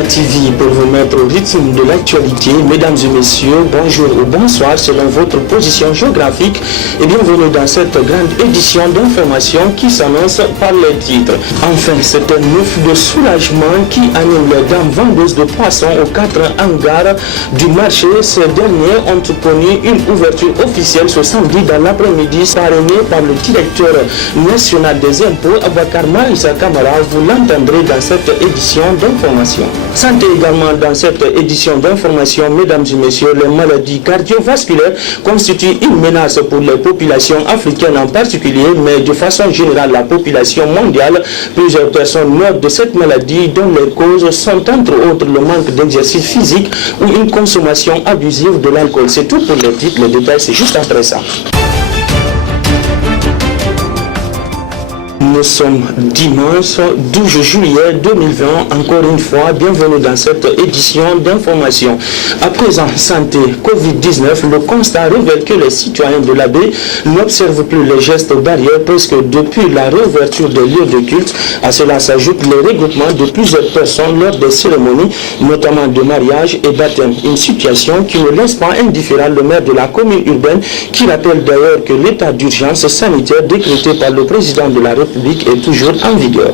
Fria TV pour vous mettre au rythme de l'actualité. Mesdames et messieurs, bonjour ou bonsoir selon votre position géographique et bienvenue dans cette grande édition d'information qui s'annonce par les titres. Enfin, c'est un ouf de soulagement qui anime les dames vendeuses de poissons aux 4 hangars du marché. Ces derniers ont connu une ouverture officielle ce samedi dans l'après-midi, parrainé par le directeur national des impôts, Aboubakar Marissa Camara. Vous l'entendrez dans cette édition d'information. Santé également dans cette édition d'information, mesdames et messieurs, les maladies cardiovasculaires constituent une menace pour les populations africaines en particulier, mais de façon générale la population mondiale. Plusieurs personnes meurent de cette maladie dont les causes sont entre autres le manque d'exercice physique ou une consommation abusive de l'alcool. C'est tout pour les titres, le détail c'est juste après ça. Nous sommes dimanche 12 juillet 2020. Encore une fois, bienvenue dans cette édition d'information. À présent, santé Covid-19, le constat révèle que les citoyens de la baie n'observent plus les gestes barrières presque depuis la réouverture des lieux de culte. À cela s'ajoute les regroupements de plusieurs personnes lors des cérémonies, notamment de mariage et baptême. Une situation qui ne laisse pas indifférent le maire de la commune urbaine, qui rappelle d'ailleurs que l'état d'urgence sanitaire décrété par le président de la République est toujours en vigueur.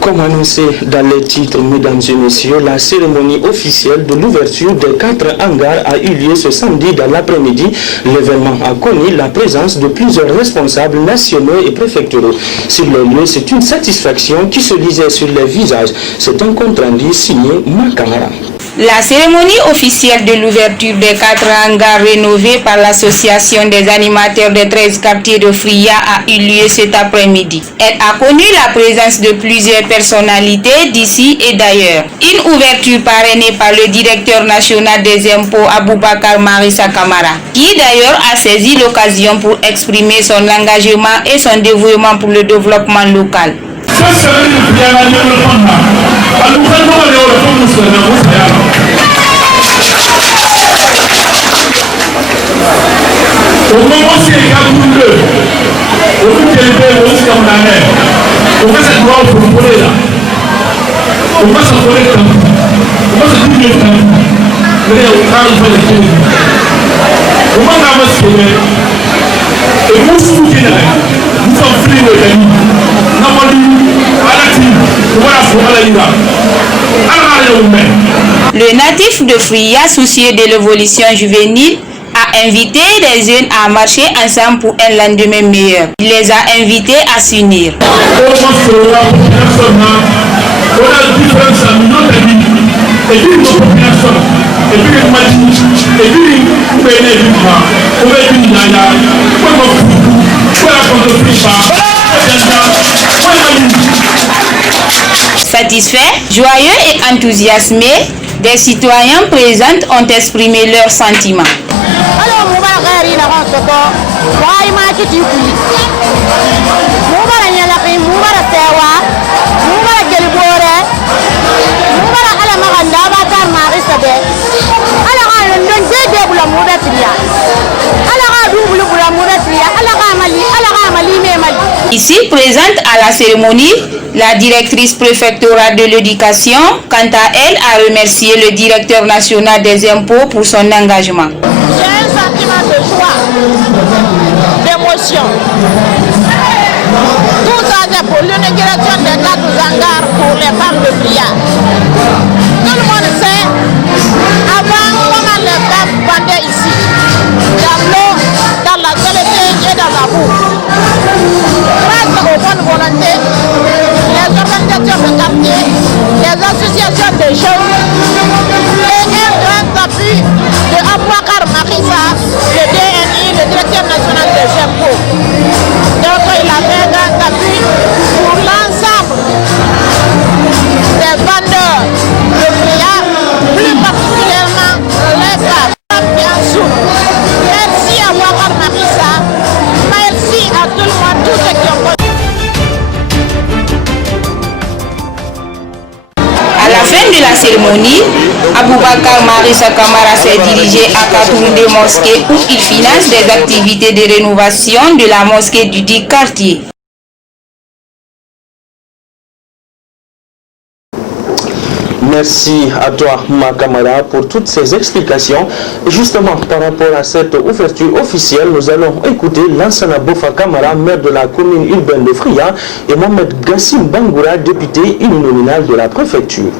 Comme annoncé dans les titres, mesdames et messieurs, la cérémonie officielle de l'ouverture des 4 hangars a eu lieu ce samedi dans l'après-midi. L'événement a connu la présence de plusieurs responsables nationaux et préfectoraux. Sur le lieu, c'est une satisfaction qui se lisait sur les visages. C'est un compte rendu signé Makamara. La cérémonie officielle de l'ouverture des 4 hangars rénovés par l'association des animateurs des 13 quartiers de Fria a eu lieu cet après-midi. Elle a connu la présence de plusieurs personnalités d'ici et d'ailleurs. Une ouverture parrainée par le directeur national des impôts Aboubakar Marissa Camara, qui d'ailleurs a saisi l'occasion pour exprimer son engagement et son dévouement pour le développement local. Le natif de Fria, soucieux de l'évolution juvénile, a invité les jeunes à marcher ensemble pour un lendemain meilleur. Il les a invités à s'unir. Satisfaits, joyeux et enthousiasmés, des citoyens présents ont exprimé leurs sentiments. Ici présente à la cérémonie, la directrice préfectorale de l'éducation, quant à elle, a remercié le directeur national des impôts pour son engagement. J'ai un sentiment de joie, d'émotion. Tout ça c'est pour l'inauguration des 4 hangars pour les femmes de Fria. Tout le monde sait, avant comment les femmes vendaient ici, dans l'eau, dans la saleté et dans la boue. Grâce aux bonnes volontés, les organisations de quartier, les associations de jeunes et un grand appui de Aboubakar Marissa, le DNI, le directeur national des impôts. Donc il a fait un grand appui pour l'ensemble des vendeurs de Fria, plus particulièrement les femmes bien sûr. Merci à Aboubakar Marissa, merci à tout le monde, tous ceux qui ont contribué. À la fin de la cérémonie, Aboubakar Marissa Camara s'est dirigé à Katoundé Mosquée où il finance des activités de rénovation de la mosquée du dit quartier. Merci à toi, ma camarade, pour toutes ces explications. Et justement, par rapport à cette ouverture officielle, nous allons écouter Lansana Bofa Kamara, maire de la commune urbaine de Fria, et Mohamed Gassim Bangoura, député uninominal de la préfecture.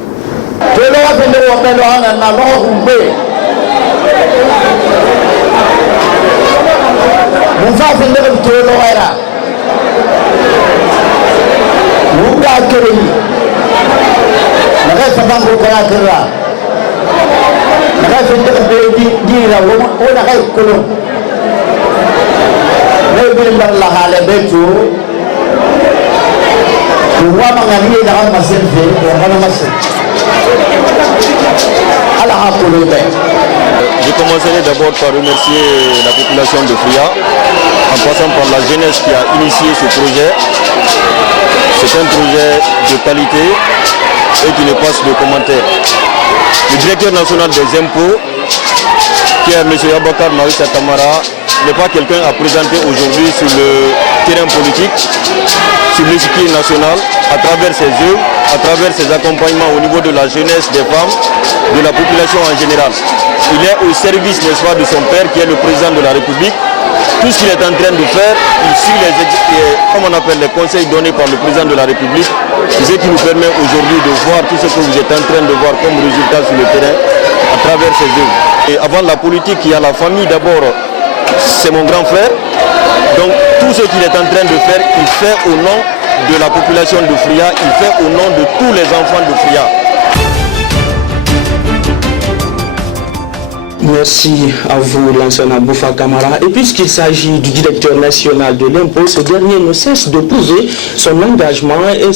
Je commencerai d'abord par remercier la population de Fria, en passant par la jeunesse qui a initié ce projet. C'est un projet de qualité et qui ne passe de commentaires. Le directeur national des impôts, qui est M. Abakar Marissa Kamara, n'est pas quelqu'un à présenter aujourd'hui sur le terrain politique, sur l'échiquier national, à travers ses œuvres, à travers ses accompagnements au niveau de la jeunesse, des femmes, de la population en général. Il est au service, n'est-ce pas, de son père qui est le président de la République. Tout ce qu'il est en train de faire, il suit comme on appelle, les conseils donnés par le président de la République. C'est ce qui nous permet aujourd'hui de voir tout ce que vous êtes en train de voir comme résultat sur le terrain à travers ses œuvres. Et avant la politique, il y a la famille d'abord, c'est mon grand frère. Donc tout ce qu'il est en train de faire, il fait au nom de la population de Fria, il fait au nom de tous les enfants de Fria. Merci à vous, Lansana Boufa Kamara. Et puisqu'il s'agit du directeur national de l'impôt, ce dernier ne cesse de prouver son engagement et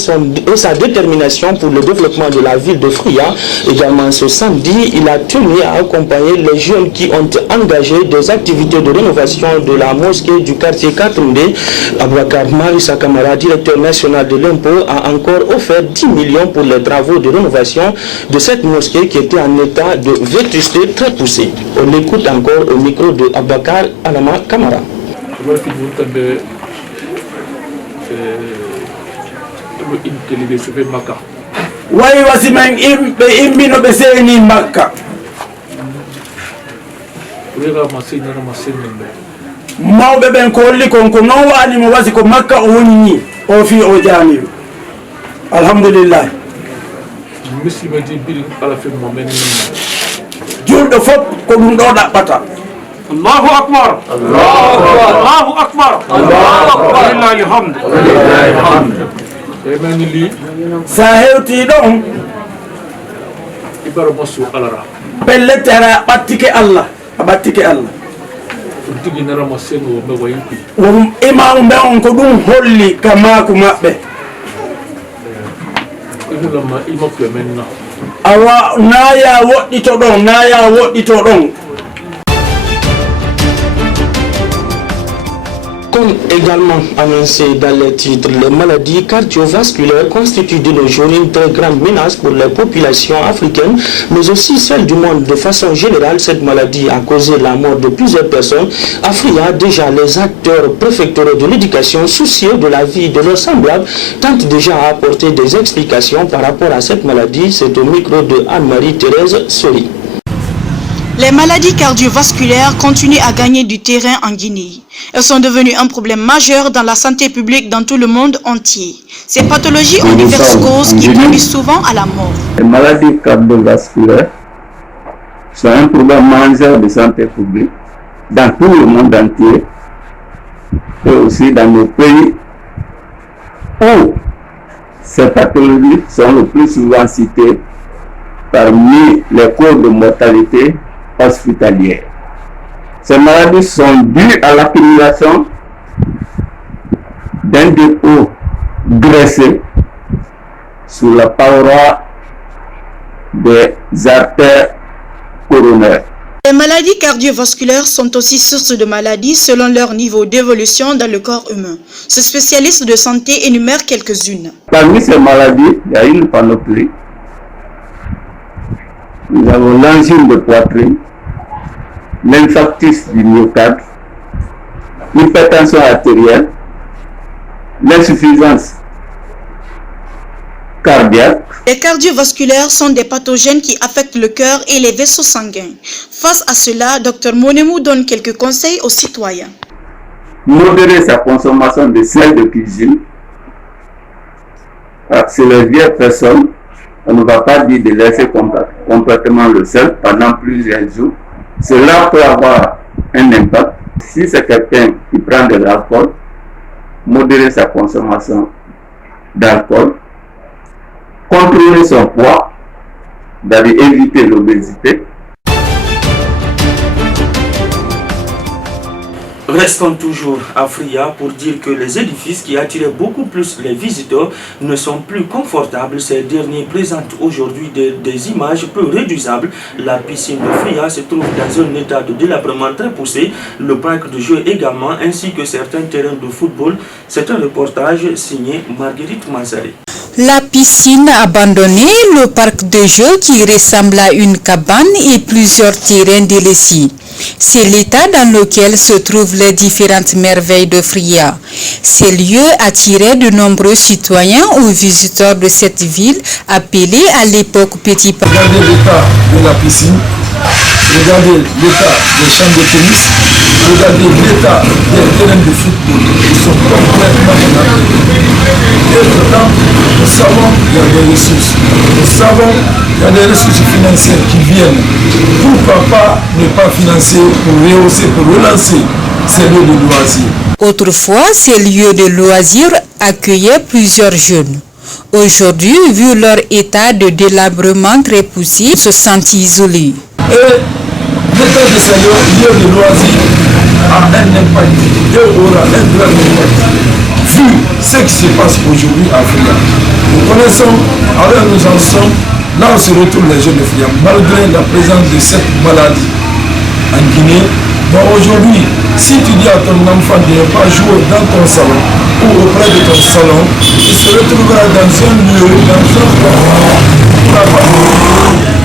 sa détermination pour le développement de la ville de Fria. Également ce samedi, il a tenu à accompagner les jeunes qui ont engagé des activités de rénovation de la mosquée du quartier 4D. Abouakar Marissa Kamara, directeur national de l'impôt, a encore offert 10 millions pour les travaux de rénovation de cette mosquée qui était en état de vétusté très poussé. On écoute encore au micro de Abakar Alama Kamara. Wai wasimen imbino beseni Makka. Mawɓe ɓen ko holli kon ko non wani mo wasi ko Makka o woni ni o fi o jami alhamdulillah julɗo fof ko ɗum ɗo ɗaɓɓata. Allahu akbar, Allahu akbar, lillahi alhamd. Sa hewti ɗon pellete ara ɓattike Allah, a ɓattike Allah. Imamu ɓe on ko ɗum holli ka maku maɓɓe. Awa naya woɗɗito ɗon, naya woɗɗito ɗon. Comme également annoncé dans les titres, les maladies cardiovasculaires constituent de nos jours une très grande menace pour les populations africaines, mais aussi celles du monde. De façon générale, cette maladie a causé la mort de plusieurs personnes. À Fria, déjà, les acteurs préfectoraux de l'éducation, soucieux de la vie de leurs semblables, tentent déjà à apporter des explications par rapport à cette maladie. C'est au micro de Anne-Marie Thérèse Sori. Les maladies cardiovasculaires continuent à gagner du terrain en Guinée. Elles sont devenues un problème majeur dans la santé publique dans tout le monde entier. Ces pathologies ont diverses causes qui conduisent souvent à la mort. Les maladies cardiovasculaires sont un problème majeur de santé publique dans tout le monde entier et aussi dans nos pays où ces pathologies sont le plus souvent citées parmi les causes de mortalité hospitalière. Ces maladies sont dues à l'accumulation d'un dépôt graisseux sur la paroi des artères coronaires. Les maladies cardiovasculaires sont aussi sources de maladies selon leur niveau d'évolution dans le corps humain. Ce spécialiste de santé énumère quelques-unes. Parmi ces maladies, il y a une panoplie. Nous avons l'angine de poitrine, l'infarctus du myocarde, l'hypertension artérielle, l'insuffisance cardiaque, Les cardiovasculaires sont des pathogènes qui affectent le cœur et les vaisseaux sanguins. Face à cela, Dr Monemou donne quelques conseils aux citoyens. Modérer sa consommation de sel de cuisine. C'est les vieilles personnes. On ne va pas dire de laisser complètement le sel pendant plusieurs jours. Cela peut avoir un impact. Si c'est quelqu'un qui prend de l'alcool, modérer sa consommation d'alcool, contrôler son poids, d'aller éviter l'obésité. Restons toujours à Fria pour dire que les édifices qui attiraient beaucoup plus les visiteurs ne sont plus confortables. Ces derniers présentent aujourd'hui des images peu réduisables. La piscine de Fria se trouve dans un état de délabrement très poussé, le parc de jeu également, ainsi que certains terrains de football. C'est un reportage signé Marguerite Mansari. La piscine abandonnée, le parc de jeux qui ressemble à une cabane et plusieurs terrains délaissés. C'est l'état dans lequel se trouvent les différentes merveilles de Fria. Ces lieux attiraient de nombreux citoyens ou visiteurs de cette ville appelée à l'époque Petit Paris. Regardez l'état de la piscine, regardez l'état des champs de tennis, regardez l'état des terrains de football. Ils sont complètement inadaptés. Et pourtant, nous savons qu'il y a des ressources. Nous savons qu'il y a des ressources financières qui viennent. Pourquoi pas ne pas financer pour rehausser, pour relancer ces lieux de loisirs? Autrefois, ces lieux de loisirs accueillaient plusieurs jeunes. Aujourd'hui, vu leur état de délabrement très poussé, ils se sentent isolés. Et l'état de ces lieux de loisirs a un impact et aura un grand impact. Vu ce qui se passe aujourd'hui à Fria, nous connaissons, alors nous en sommes, là où se retrouvent les jeunes de Fria, malgré la présence de cette maladie en Guinée. Bon, aujourd'hui, si tu dis à ton enfant de ne pas jouer dans ton salon ou auprès de ton salon, il se retrouvera dans un lieu, dans un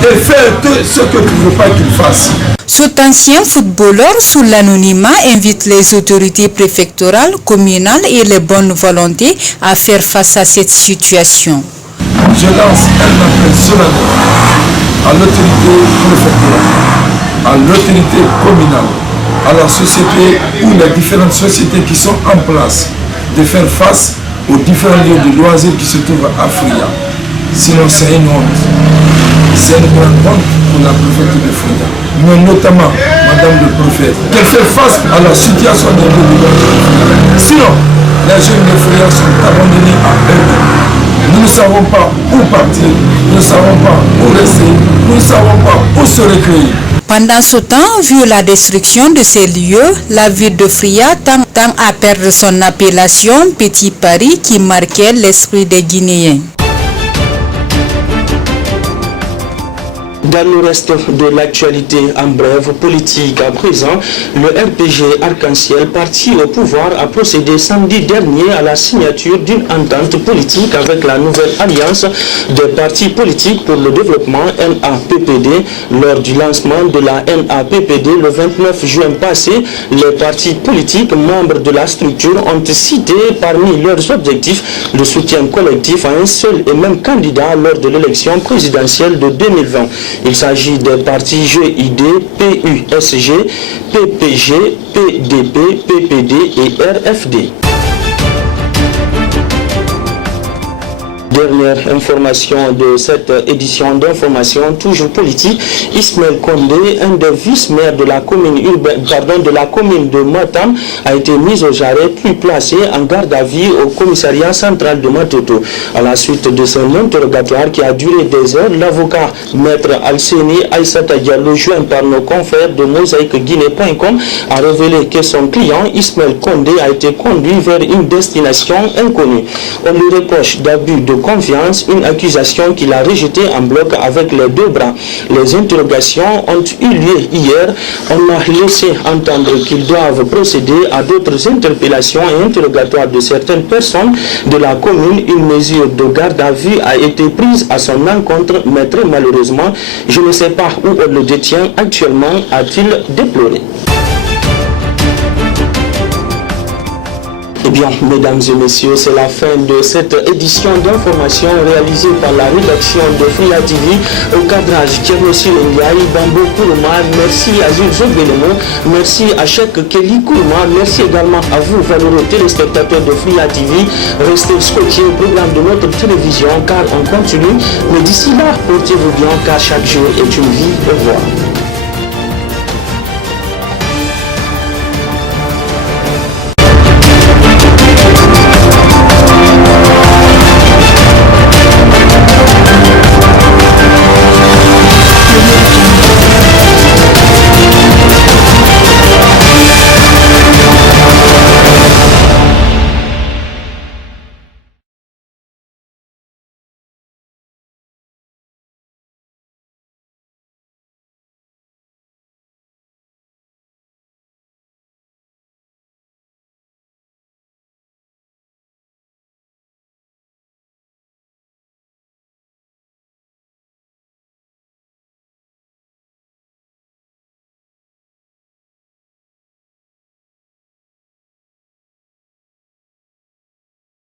et faire ce que tu ne veux pas qu'il fasse. Cet ancien footballeur sous l'anonymat invite les autorités préfectorales, communales et les bonnes volontés à faire face à cette situation. Je lance un appel solennel à l'autorité préfectorale, à l'autorité communale, à la société ou les différentes sociétés qui sont en place de faire face aux différents lieux de loisirs qui se trouvent à Fria. Sinon c'est une honte. C'est une grande honte pour la préfecture de Fria. Mais notamment, Madame le Préfet, qu'elle fait face à la situation des lieux de loisirs. Sinon, les jeunes de Fria sont abandonnés à eux-mêmes. Nous ne savons pas où partir, nous ne savons pas où rester, nous ne savons pas où se recréer. Pendant ce temps, vu la destruction de ces lieux, la ville de Fria tend à perdre son appellation Petit Paris qui marquait l'esprit des Guinéens. Dans le reste de l'actualité, en bref, politique à présent, le RPG Arc-en-Ciel, parti au pouvoir, a procédé samedi dernier à la signature d'une entente politique avec la nouvelle alliance des partis politiques pour le développement NAPPD. Lors du lancement de la NAPPD le 29 juin passé, les partis politiques membres de la structure ont cité parmi leurs objectifs le soutien collectif à un seul et même candidat lors de l'élection présidentielle de 2020. Il s'agit des partis GID, PUSG, PPG, PDP, PPD et RFD. Dernière information de cette édition d'information toujours politique, Ismaël Condé, un des vice-maires de la commune de Matam, a été mis au jarret puis placé en garde à vue au commissariat central de Matoto. À la suite de son interrogatoire qui a duré des heures, l'avocat maître Alseni Aïssata Diallo, joint par nos confrères de mosaïqueguinée.com, a révélé que son client Ismaël Condé a été conduit vers une destination inconnue. On lui reproche d'abus de confiance, une accusation qu'il a rejetée en bloc avec les deux bras. Les interrogations ont eu lieu hier. On a laissé entendre qu'ils doivent procéder à d'autres interpellations et interrogatoires de certaines personnes de la commune. Une mesure de garde à vue a été prise à son encontre, mais très malheureusement, je ne sais pas où on le détient actuellement, a-t-il déploré. Et Eh bien, mesdames et messieurs, c'est la fin de cette édition d'information réalisée par la rédaction de Fria TV au cadrage Kernossi Ndiaye, Bambo Kourouma, merci à Zul Belemo, merci à Cheikh Kelly Kourouma, merci également à vous, valeureux téléspectateurs de Fria TV. Restez scotchés au programme de notre télévision car on continue. Mais d'ici là, portez-vous bien car chaque jour est une vie. Au revoir.